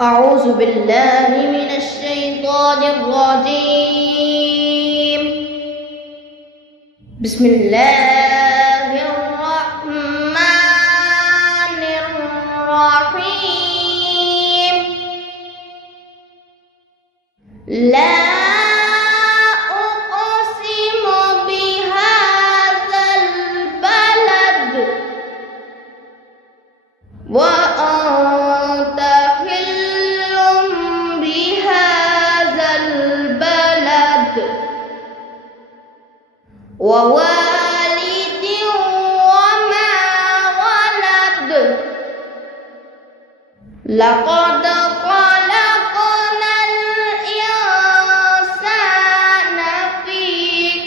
أعوذ بالله من الشيطان الرجيم. بسم الله الرحمن الرحيم. لا أقسم بهذا البلد وأنت حل بهذا البلد ووالد وما ولد. لقد خلقنا الإنسان في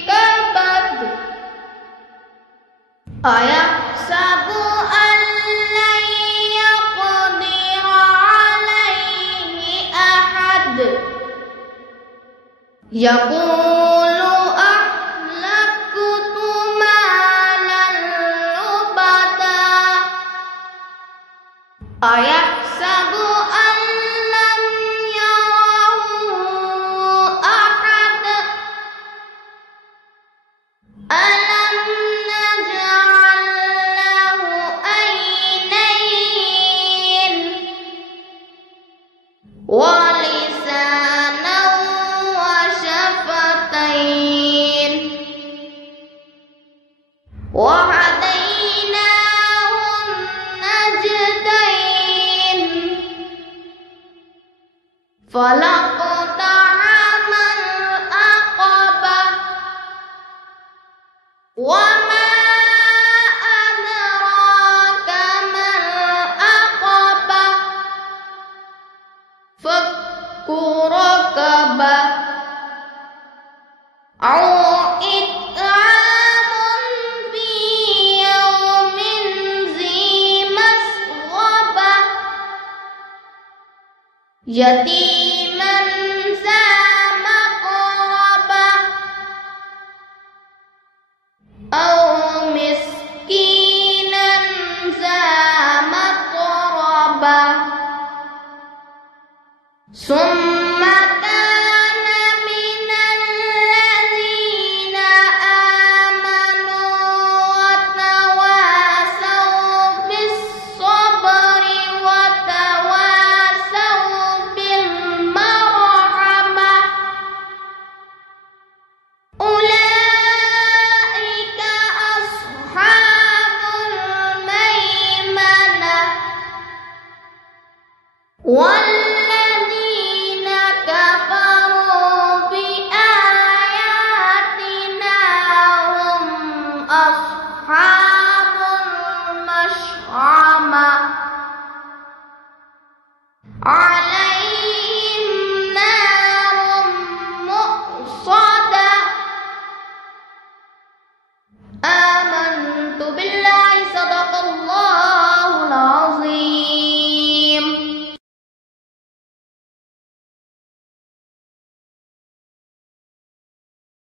كبد. أيحسب أن لن يقدر عليه أحد. يقول أهلكت مالا لبدا. أيحسب أن لم يره أحد. ألم نجعل له عينين ولسانا وشفتين وهديناه النجدين. فلاقتحم العقبة وما أدراك ما العقبة. فك رقبة أو إطعام في يوم ذي مسغبة يتيما ذا مقربة أو مسكينا ذا متربة. ثم كان من الذين آمنوا وتواصوا بالصبر وتواصوا بالمرحمة. أولئك أصحاب الميمنة.